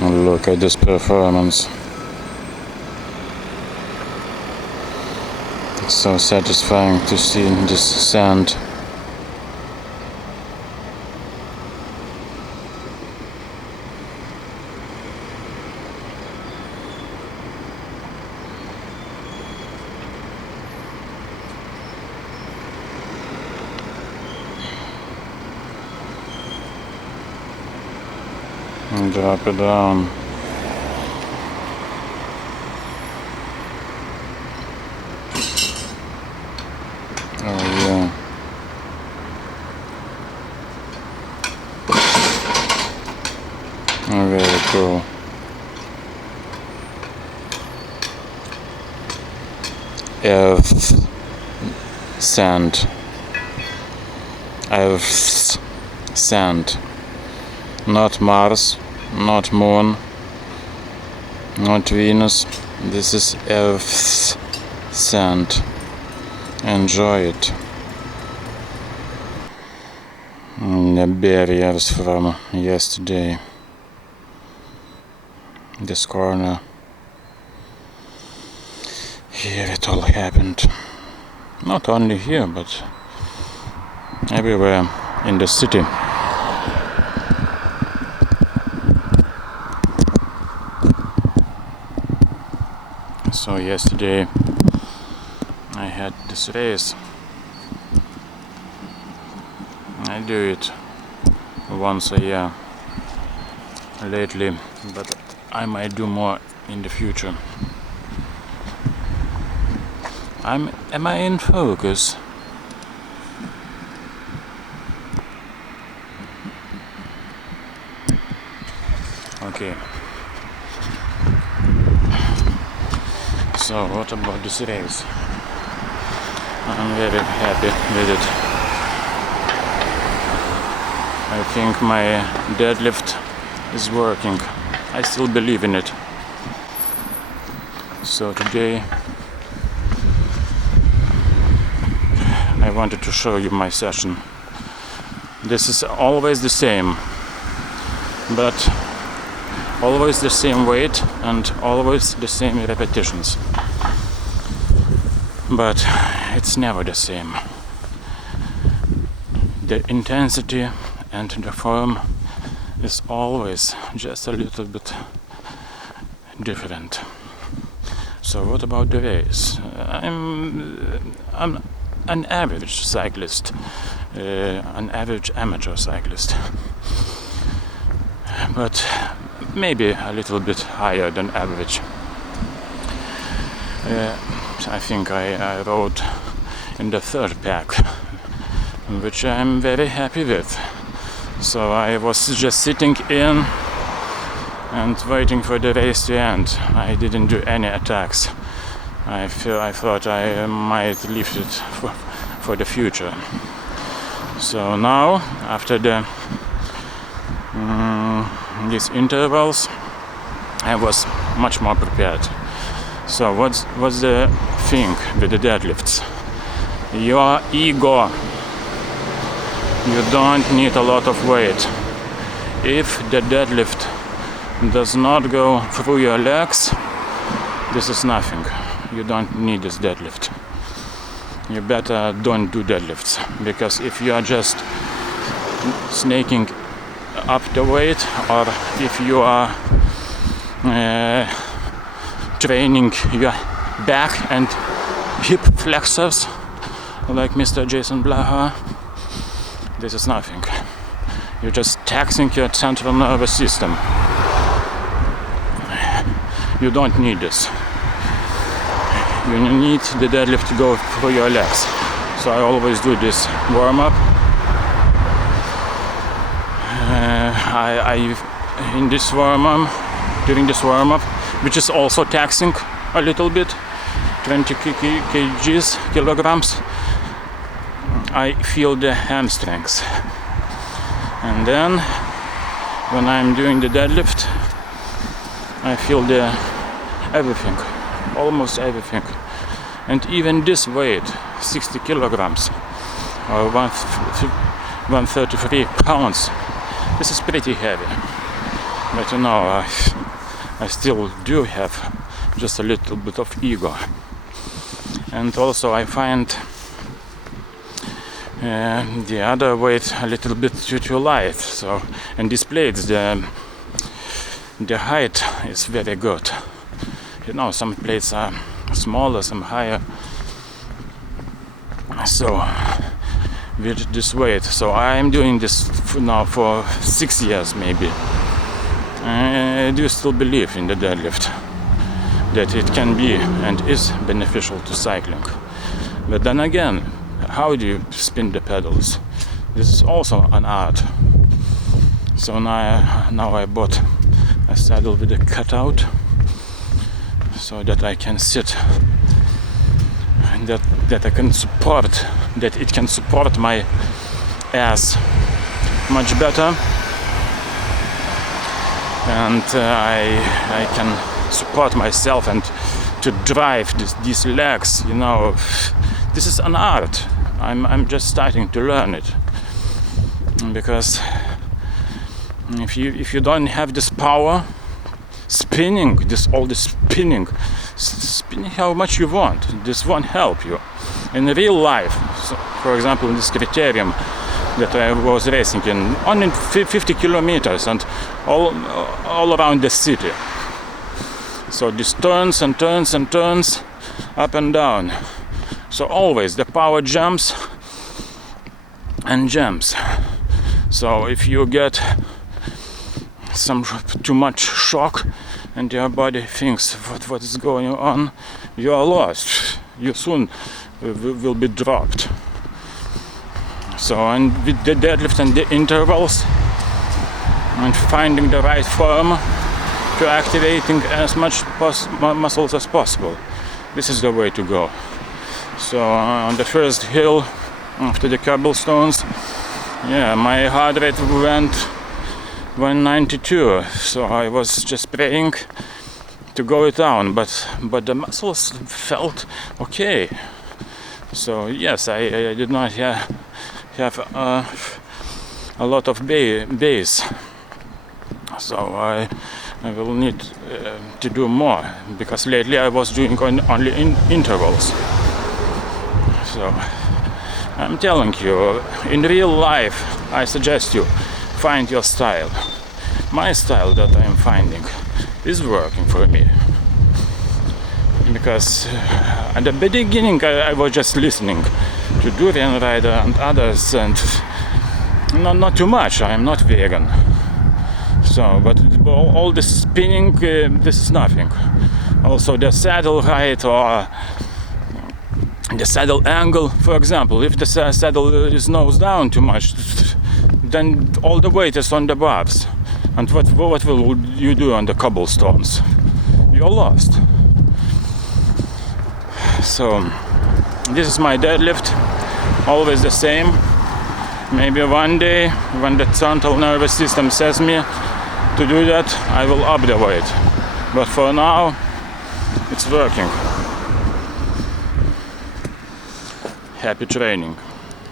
Look at this performance. It's so satisfying to see this sand. And drop it down. Oh yeah. Oh, very cool. Earth sand. Earth's sand. Not Mars, not Moon, not Venus. This is Earth's sand. Enjoy it. The barriers from yesterday. This corner. Here it all happened. Not only here, but everywhere in the city. So yesterday I had this race. I do it once a year lately, but I might do more in the future. Am I in focus? Okay. So what about this race? I'm very happy with it. I think my deadlift is working. I still believe in it. So today I wanted to show you my session. This is always the same, but always the same weight and always the same repetitions. But it's never the same. The intensity and the form is always just a little bit different. So what about the race? I'm an average cyclist, an average amateur cyclist, but maybe a little bit higher than average. I think I rode in the third pack, which I'm very happy with. So I was just sitting in and waiting for the race to end. I didn't do any attacks. I thought I might leave it for the future. So now, after these intervals, I was much more prepared. So what's the thing with the deadlifts? Your ego. You don't need a lot of weight. If the deadlift does not go through your legs, this is nothing. You don't need this deadlift. You better don't do deadlifts, because if you are just snaking up the weight, or if you are training your back and hip flexors like Mr. Jason Blaha, this is nothing. You're just taxing your central nervous system. You don't need this. You need the deadlift to go through your legs. So I always do this warm-up. During this warm-up, which is also taxing a little bit, 20 kilograms, I feel the hamstrings. And then when I'm doing the deadlift, I feel everything, almost everything. And even this weight, 60 kilograms or 133 pounds, this is pretty heavy. But you know, I still do have just a little bit of ego. And also I find the other weight a little bit too light. So, and this plates, the height is very good. You know, some plates are smaller, some higher. So with this weight, so I'm doing this now for 6 years maybe. I do still believe in the deadlift, that it can be and is beneficial to cycling. But then again, how do you spin the pedals? This is also an art. So now I bought a saddle with a cutout so that I can sit, and that I can support, that it can support my ass much better, and I can support myself and to drive these legs. You know, this is an art. I'm just starting to learn it, because if you don't have this power, spinning how much you want, this won't help you in real life. So, for example, in this criterium that I was racing in, only 50 kilometers and all around the city. So this turns and turns and turns, up and down. So always the power jumps and jumps. So if you get some too much shock and your body thinks what is going on, you are lost. You soon will be dropped. So, and with the deadlift and the intervals and finding the right form to activating as much muscles as possible, this is the way to go. So on the first hill after the cobblestones, yeah, my heart rate went 192, so I was just praying to go it down, but the muscles felt okay. So yes, I did not have a lot of base, so I will need to do more, because lately I was doing only intervals. So I'm telling you, in real life, I suggest you find your style. My style that I am finding is working for me, because at the beginning I was just listening to Durian Rider and others, and not too much. I am not vegan, so but all this spinning, this is nothing. Also the saddle height or the saddle angle, for example, if the saddle is nose down too much, then all the weight is on the barbs. And what will you do on the cobblestones? You're lost. So this is my deadlift, always the same. Maybe one day, when the central nervous system says me to do that, I will up the weight. But for now, it's working. Happy training.